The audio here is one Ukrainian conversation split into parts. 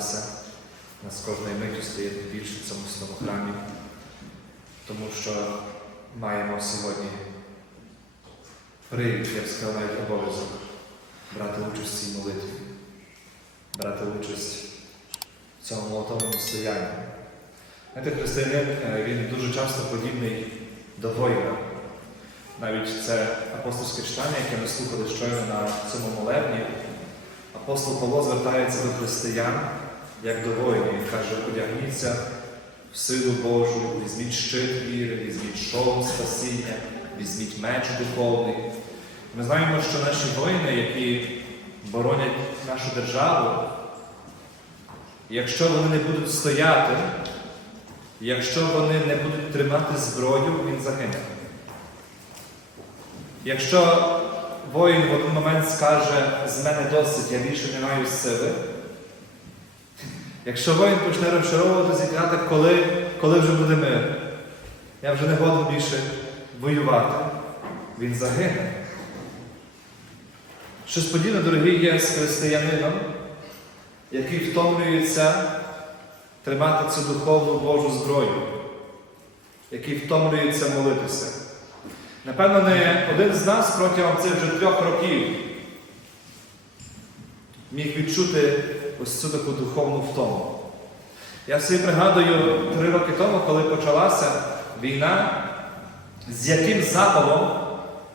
старатися. Нас кожної миттю стає більше в цьому святому храмі, тому що маємо сьогодні привід, я б сказав, навіть обов'язок брати участь в цій молитві, брати участь в цьому молотовому стоянні. Знаєте, християнин е, він дуже часто подібний до воїна. Навіть це апостольське читання, яке ми слухали щойно на цьому молебні. Апостол Павло звертається до християн як до воїнів. Каже, одягніться в силу Божу, візьміть щит віри, візьміть шолом спасіння, візьміть меч духовний. Ми знаємо, що наші воїни, які боронять нашу державу, якщо вони не будуть стояти, якщо вони не будуть тримати зброю, він загине. Якщо воїн в один момент скаже, з мене досить, я більше не маю сили, якщо воїн почне розчаровуватися і казати, коли, коли вже буде мир, я вже не годен більше воювати, він загине. Щось подібне, дорогі, є з християнином, який втомлюється тримати цю духовну Божу зброю, який втомлюється молитися. Напевно, не один з нас протягом цих вже трьох років міг відчути ось цю таку духовну втому. Я собі пригадую три роки тому, коли почалася війна, з яким запалом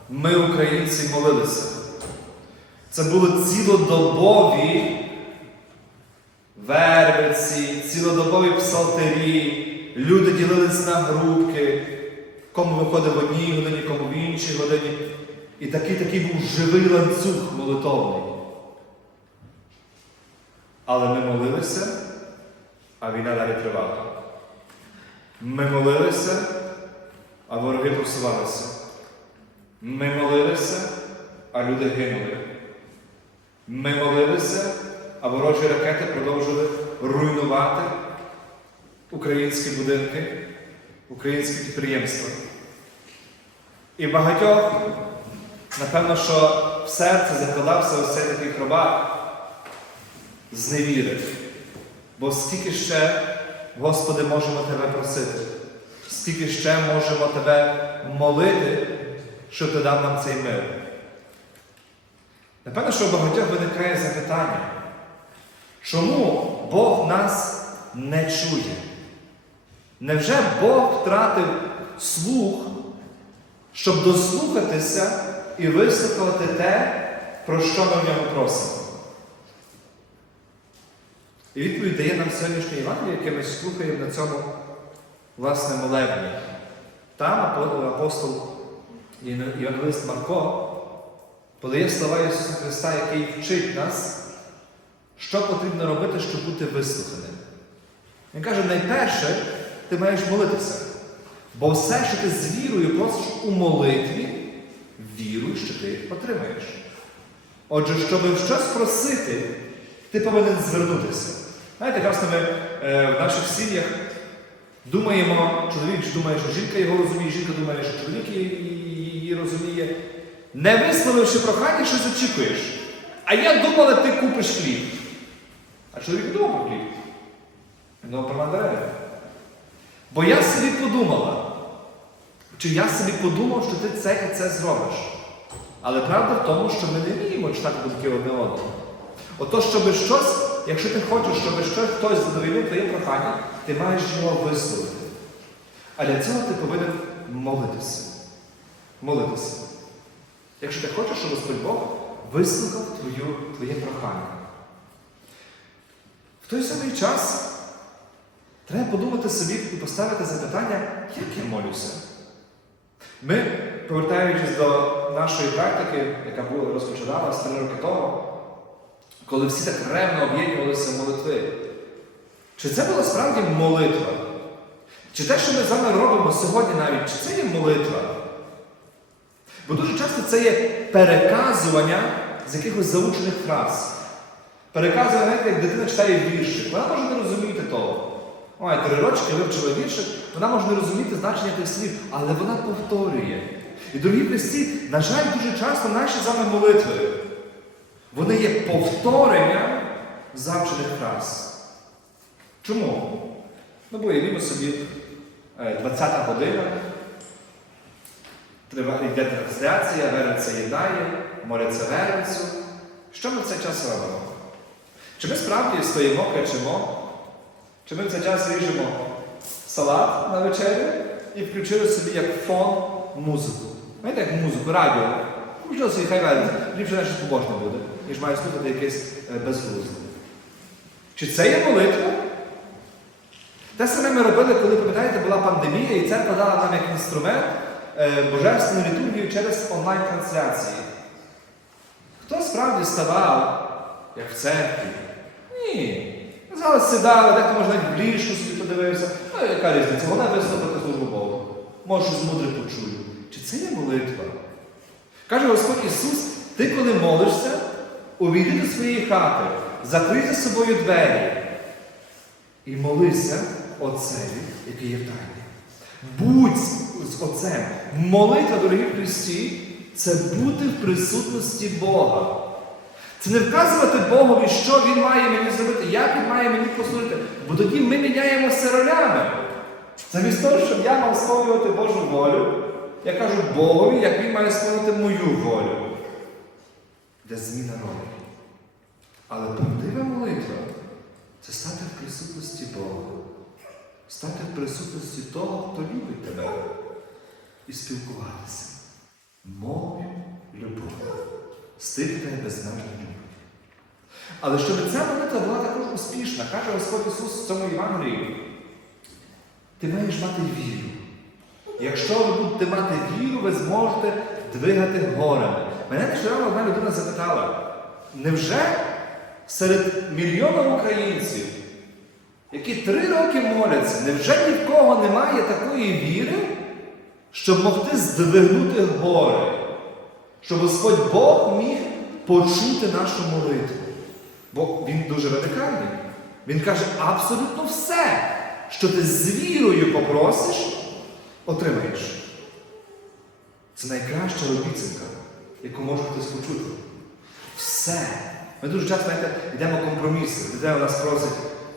ми, українці, молилися. Це були цілодобові вервиці, цілодобові псалтері, люди ділились на групки, кому виходив в одній годині, кому в іншій годині. І такий такий був живий ланцюг молитовний. Але ми молилися, а війна далі тривала. Ми молилися, а вороги просувалися. Ми молилися, а люди гинули. Ми молилися, а ворожі ракети продовжили руйнувати українські будинки, українські підприємства. І багатьох, напевно, що в серце закладався ось цей такий хробак з невіри. Бо скільки ще, Господи, можемо Тебе просити, скільки ще можемо Тебе молити, щоб Ти дав нам цей мир. Напевно, що у багатьох виникає запитання, чому Бог нас не чує? Невже Бог втратив слух, щоб дослухатися і вислухати те, про що ми в ньому просимо? І відповідь дає нам сьогоднішнє Євангеліє, яке ми слухаємо на цьому власне молебні. Там апостол Євангелист Марко подає слова Ісуса Христа, який вчить нас, що потрібно робити, щоб бути вислуханим. Він каже, найперше, ти маєш молитися. Бо все, що ти з вірою просиш у молитві, віруй, що ти отримаєш. Отже, щоб щось просити, ти повинен звернутися. Знаєте, часто ми е, в наших сім'ях думаємо, чоловік думає, що жінка його розуміє, жінка думає, що чоловік її розуміє. Не висловивши прохання, щось очікуєш. А я думала, ти купиш хліб. А чоловік думав про хліб. Думав про мандарини. Бо я собі подумала, чи я собі подумав, що ти це і це зробиш. Але правда в тому, що ми не вміємо читати думки одне одного. Отож, щоб щось, якщо ти хочеш, щоб щось хтось задовольнив твоє прохання, ти маєш його висловити. А для цього ти повинен молитися. Молитися. Якщо ти хочеш, щоб Господь Бог вислухав твою, твоє прохання. В той самий час треба подумати собі і поставити запитання, як я молюся. Ми, повертаючись до нашої практики, яка була розпочиналася три роки тому, коли всі так ревно об'єднувалися в молитви, чи це була справді молитва? Чи те, що ми з вами робимо сьогодні навіть, чи це є молитва? Бо дуже часто це є переказування з якихось заучених фраз. Переказування, як дитина читає віршик. Вона може не розуміти того. Ой, три рочки вивчила віршик, вона може не розуміти значення тих слів, але вона повторює. І, дорогі христі, на жаль, дуже часто наші з вами молитви, вони є повторенням завчених фраз. Чому? Ну, бо уявімо собі, е, 20 година, йде трансляція, верниця їдає, моляться верницю. Що ми в цей час робимо? Чи ми справді стоїмо, кричимо? Чи ми в цей час ріжемо салат на вечерю і включили собі як фон музику? Знаєте, як музику, радіо. Включили собі хай вернеться. Ліпше навіть побожне буде, ніж має слухати якесь е, безглузде. Чи це є молитва? Те саме ми робили, коли, пам'ятаєте, була пандемія, і церква дала нам як інструмент е, божественну літургію через онлайн-трансляції. Хто справді ставав, як в церкві? Ні. Зараз сідали, дехто може навіть в ліжку собі подивився. Ну, яка різниця? Вона вислухати службу Богу. Може, щось мудре почую. Чи це є молитва? Каже Господь Ісус, ти коли молишся, увійди до своєї хати, закрий за собою двері і молися Отцеві, який є в тайні. Будь з Отцем. Молитва, дорогі Христі, це бути в присутності Бога. Це не вказувати Богові, що Він має мені зробити, як Він має мені послужити. Бо тоді ми міняємося ролями. Замість того, щоб я мав сповнювати Божу волю, я кажу Богові, як Він має сповнювати мою волю. Де зміна ролі. Але правдива молитва це стати в присутності Бога, стати в присутності того, хто любить тебе, і спілкуватися мовою любові, з тим, хто є безмежно любить. Але щоб ця молитва була також успішна, каже Господь Ісус в цьому Євангелії, ти маєш мати віру. Якщо ви будете мати віру, ви зможете двигати горами. Мене нещодавно одна людина запитала, невже серед мільйона українців, які три роки моляться, невже ні в кого немає такої віри, щоб могти здвигнути гори, щоб Господь Бог міг почути нашу молитву? Бо він дуже радикальний. Він каже, абсолютно все, що ти з вірою попросиш, отримаєш. Це найкраща обіцянка, яку може хтось почути. Все. Ми дуже часто знаєте, йдемо компроміси. Людина у нас просить,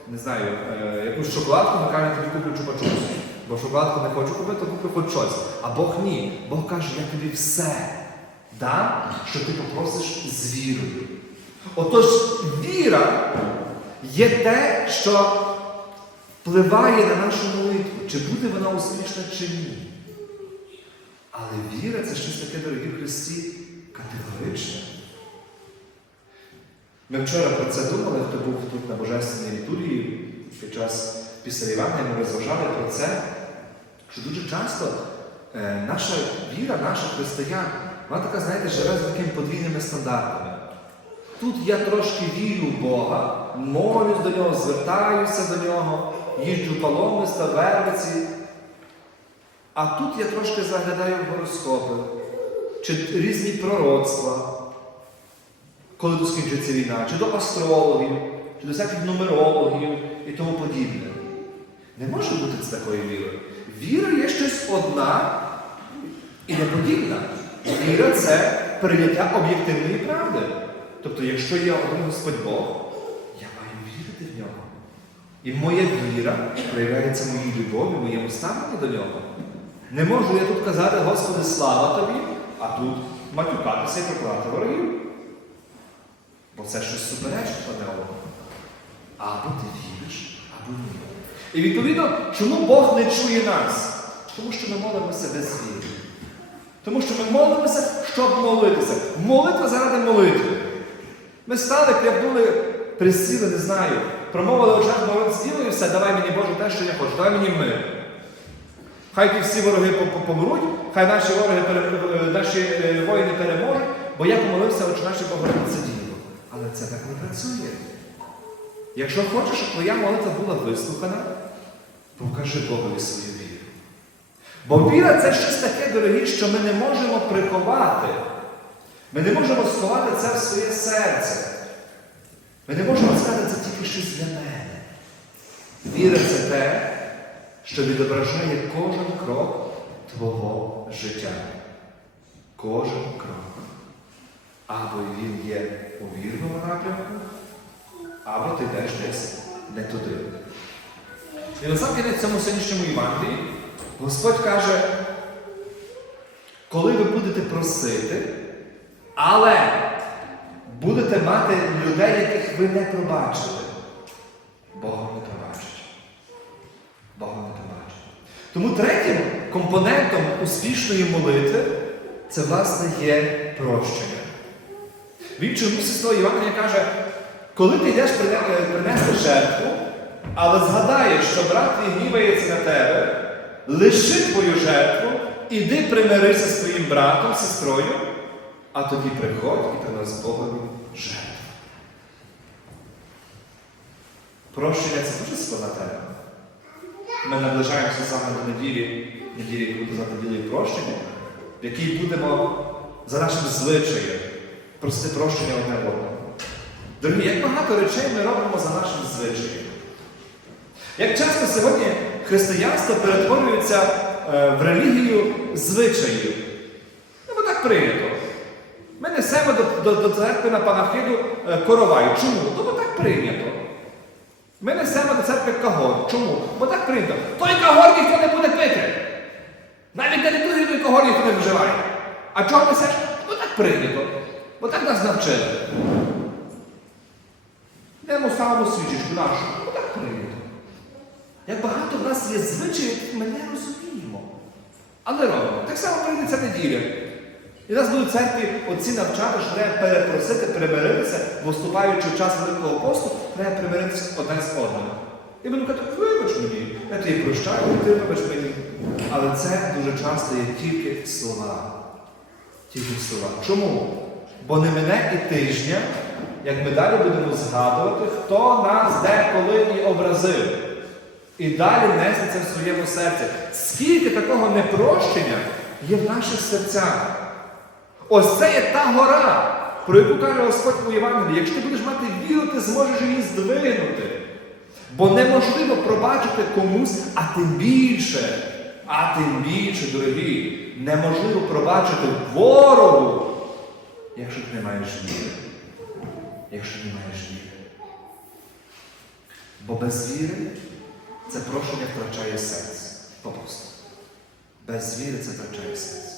не знаю, е, якусь шоколадку, ми кажемо, тобі куплю чупа-чупс. Бо шоколадку не хочу купити, то куплю хоч щось. А Бог ні. Бог каже, я тобі все дам, що ти попросиш з вірою. Отож, віра є те, що впливає на нашу чи буде вона успішна, чи ні. Але віра це щось таке, дорогі Христі, категоричне. Ми вчора про це думали, хто був тут на Божественній літургії під час після Івана, ми розважали про це, що дуже часто е, наша віра, наших християн, вона така, знаєте, живе з такими подвійними стандартами. Тут я трошки вірю в Бога, молюсь до нього, звертаюся до нього, їжджу паломництва, вервиці. А тут я трошки заглядаю в гороскопи чи різні пророцтва, коли тут скінчиться війна, чи до астрологів, чи до всяких нумерологів і тому подібне. Не може бути це такої віри. Віра є щось одна і неподібна. Віра це прийняття об'єктивної правди. Тобто, якщо є один Господь Бог, я маю вірити в нього. І моя віра проявляється моїй любові, моєму ставленні до нього. Не можу я тут казати, Господи, слава тобі, а тут матюкатися і прокладати ворогів. Бо це щось суперечить одне одному. Або ти віриш, або ні. І відповідно, чому Бог не чує нас? Тому що ми молимося без віри. Тому що ми молимося, щоб молитися. Молитва заради молитви. Ми стали, клякнули, присіли, не знаю, промовили очах молитв діло і все, давай мені Боже те, що я хочу, давай мені мир. Хай ті всі вороги по- по- помруть, хай наші вороги е, наші е, воїни переможуть, бо я помолився, очі наші Богородице діло. Але це так не працює. Якщо хочеш, щоб твоя молитва була вислухана, покажи Богові свою віру. Бо віра це щось таке, дорогі, що ми не можемо приховати. Ми не можемо сховати це в своє серце. Ми не можемо сказати, це щось для мене. Віра це те, що відображає кожен крок твого життя. Кожен крок. Або він є у вірному напрямку, або ти йдеш десь не туди. І на сам кінець в цьому сьогоднішньому Євангелії Господь каже, коли ви будете просити, але будете мати людей, яких ви не пробачите, Бог вам не пробачить. Бог вам не пробачить. Тому третім компонентом успішної молитви це, власне, є прощення. Він чомусь із того Євангелія каже, коли ти йдеш е, принести жертву, але згадаєш, що брат твій гнівається на тебе, лиши твою жертву, іди примирися з твоїм братом, сестрою, а тоді приходь і принес Богові жертву. Прощення це дуже складна тема. Ми наближаємося саме до неділі, неділі, яку звати неділі прощення, в якій будемо за нашим звичаєм просити прощення одне одного. Дорогі, як багато речей ми робимо за нашим звичаєм. Як часто сьогодні християнство перетворюється е, в релігію звичаїв. Ну, бо так прийнято. Ми несемо до, церкви на панахиду е, коровай. Чому? Ну, бо так прийнято. Ми несемо до церкви кагор. Чому? Бо так прийнято. Той кагор ніхто не буде пити. Навіть на літургії той кагор ніхто не вживає. А чого несеш? Бо так прийнято. Бо так нас навчили. Йдемо ставимо свічечку нашу. Бо так прийнято. Як багато в нас є звичаїв, ми не розуміємо. Але робимо. Так само прийде ця неділя. І нас будуть в церкві отці навчати, що треба перепросити, примиритися, виступаючи в час Великого посту, треба примиритися одне з одним. І будемо казати, вибач мені, я тобі прощаю, ти вибач мені. Але це дуже часто є тільки слова. Тільки слова. Чому? Бо не мене і тижня, як ми далі будемо згадувати, хто нас деколи і образив. І далі нести це в своєму серці. Скільки такого непрощення є в наших серцях? Ось це є та гора, про яку каже Господь у Євангелії. Якщо ти будеш мати віру, ти зможеш її здвинути. Бо неможливо пробачити комусь, а тим більше, а тим більше, дорогі, неможливо пробачити ворогу, якщо ти не маєш віри. Якщо не маєш віри. Бо без віри це прощення втрачає сенс. Попросту. Без віри це втрачає сенс.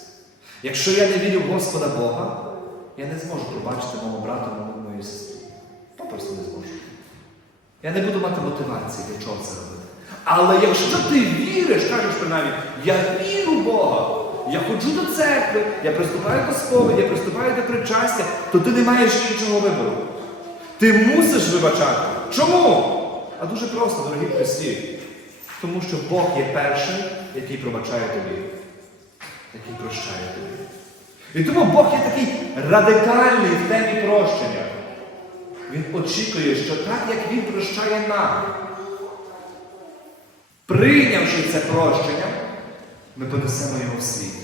Якщо я не вірю в Господа Бога, я не зможу пробачити брату, моєму моїй сестрі. Попросту не зможу. Я не буду мати мотивації, для чого це робити. Але якщо ти віриш, кажеш принаймні, я вірю в Бога, я ходжу до церкви, я приступаю до сповіді, я приступаю до причастя, то ти не маєш іншого вибору. Ти мусиш вибачати. Чому? А дуже просто, дорогі Христі. Тому що Бог є першим, який пробачає тобі, який прощає тобі. І тому Бог є такий радикальний в темі прощення. Він очікує, що так, як Він прощає нам, прийнявши це прощення, ми понесемо його в світ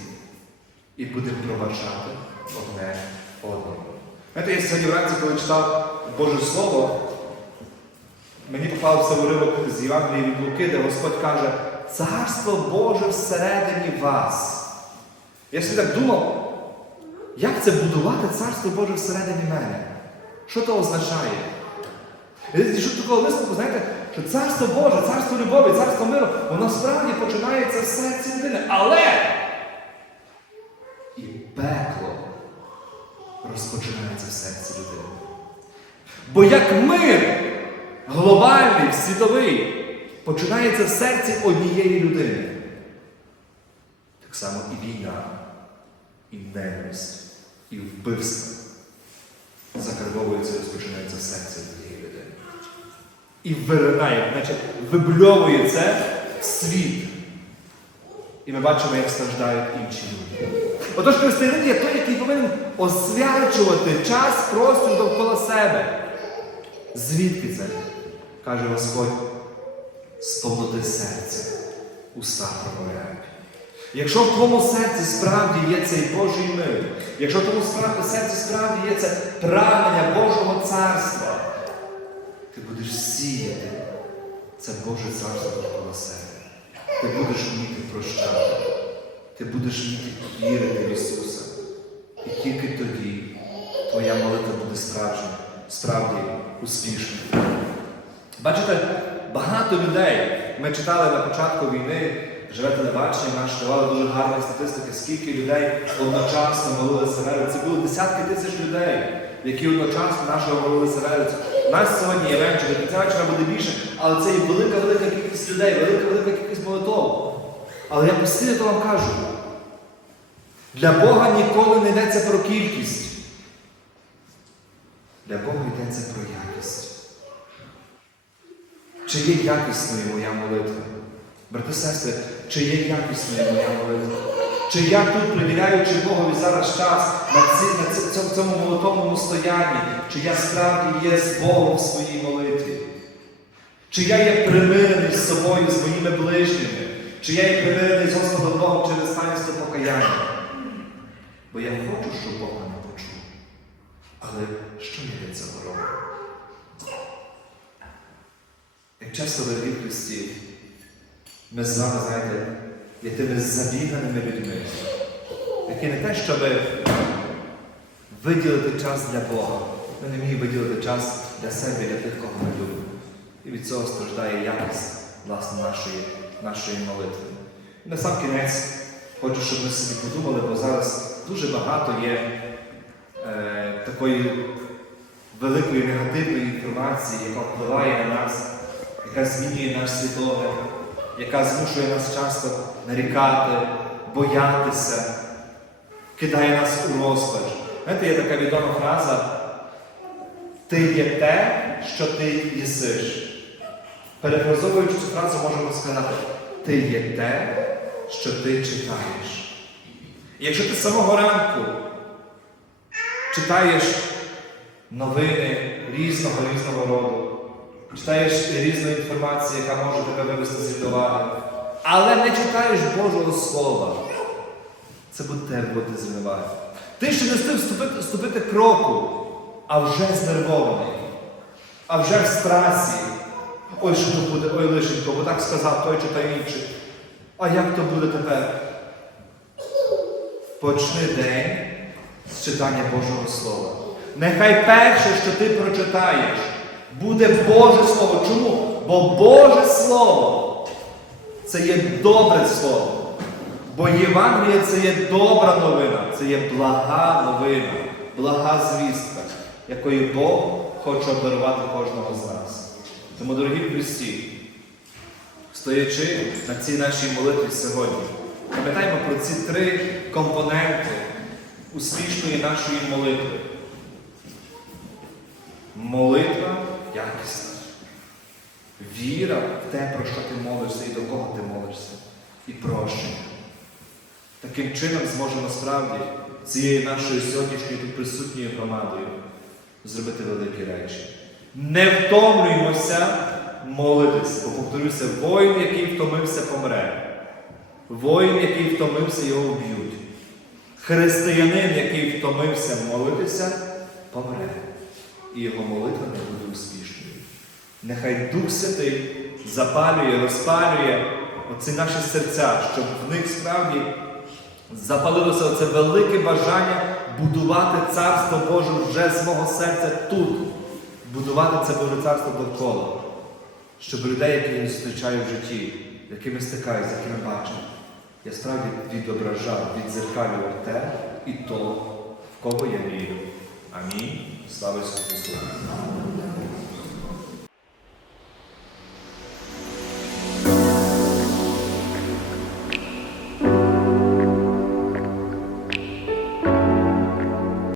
і будемо пробачати одне одному. Знаєте, я сьогодні вранці, коли читав Боже Слово, мені попався уривок з Євангелії від Луки, де Господь каже, Царство Боже всередині вас. Я собі так думав, як це будувати Царство Боже всередині мене? Що це означає? Я дійшов такого висновку, знаєте, що царство Боже, царство любові, царство миру, воно справді починається в серці людини. Але і пекло розпочинається в серці людини. Бо як мир глобальний, світовий, починається в серці однієї людини. Так само і війна, і ненависть, і вбивство закарбовується і розпочинається в серці однієї людини. І виринає, значить, вибльовує це в світ. І ми бачимо, як страждають інші люди. Отож, християнин є той, який повинен освячувати час простір довкола себе. Звідки це? каже Господь, з повноти серця уста промовляють. Якщо в твоєму серці справді є цей Божий мир, якщо в твоєму серці справді є це прагнення Божого царства, ти будеш сіяти це Боже царство довкола себе. Ти будеш вміти прощати, ти будеш вміти вірити в Ісуса. І тільки тоді твоя молитва буде справжня, справді успішною. Бачите, багато людей Ми читали на початку війни, живе телебачення, наш давали дуже гарні статистики, скільки людей одночасно молилися Верицю. Це було десятки тисяч людей, які одночасно нашого молилися Верицю. У нас сьогодні є менше, до кінця вечора буде більше, але це є велика, велика кількість людей, велика, велика кількість молитов. Але я постійно то вам кажу. Для Бога ніколи не йдеться про кількість. Для Бога йдеться про якість. Чи є якісною моя молитва? Брати сестри, чи є якісною моя молитва? Чи я тут, приділяючи Богові зараз час на, ці, на ці, цьому, цьому молитовному стоянні, чи я справді є з Богом в своїй молитві? Чи я є примирений з собою, з моїми ближніми? Чи я є примирений з Господом Богом через таїнство покаяння? Бо я хочу, щоб Бог мене почув. Але що від цього роблю? Як часто в Христі, ми з вами, знаєте, є тими забіганими людьми, які не те, щоб виділити час для Бога, ми не вміємо виділити час для себе для тих, кого ми любимо. І від цього страждає якість власне нашої, нашої молитви. І на сам кінець хочу, щоб ми собі подумали, бо зараз дуже багато є е, такої великої негативної інформації, яка впливає на нас, яка змінює наш світогляд, яка змушує нас часто нарікати, боятися, кидає нас у розпач. Знаєте, є така відома фраза Ти є те, що ти їсиш. Перефразовуючи цю фразу, можемо сказати, ти є те, що ти читаєш. І якщо ти з самого ранку читаєш новини різного різного роду, читаєш різну інформацію, яка може тебе вивести з рівноваги, але не читаєш Божого Слова, це буде тебе бути з рівноваги. Ти ще не встиг вступити, вступити кроку, а вже знервований, а вже в страсі. Ой, що то буде, ой, лишенько, бо так сказав той чи той інший. А як то буде тепер? Почни день з читання Божого Слова. Нехай перше, що ти прочитаєш, буде Боже Слово. Чому? Бо Боже Слово це є добре Слово. Бо Євангеліє це є добра новина, це є блага новина, блага звістка, якою Бог хоче обдарувати кожного з нас. Тому, дорогі Христі, стоячи на цій нашій молитві сьогодні, пам'ятаємо про ці три компоненти успішної нашої молитви. Молитва якісна. Віра в те, про що ти молишся і до кого ти молишся. І прощення. Таким чином зможемо справді цією нашою сьогоднішньою тут присутньою громадою зробити великі речі. Не втомлюємося молитися, бо повторюся, воїн, який втомився, помре. Воїн, який втомився, його вб'ють. Християнин, який втомився молитися, помре. І його молитва не буде успішною. Нехай Дух Святий запалює, розпалює оці наші серця, щоб в них справді запалилося це велике бажання будувати Царство Боже вже з мого серця тут, будувати це Боже Царство довкола, щоб людей, які я зустрічаю в житті, якими стикаюся, з якими бачу, я справді відображав, відзеркалював те і то, в кого я вірю. Амінь. Слава Ісусу Христу!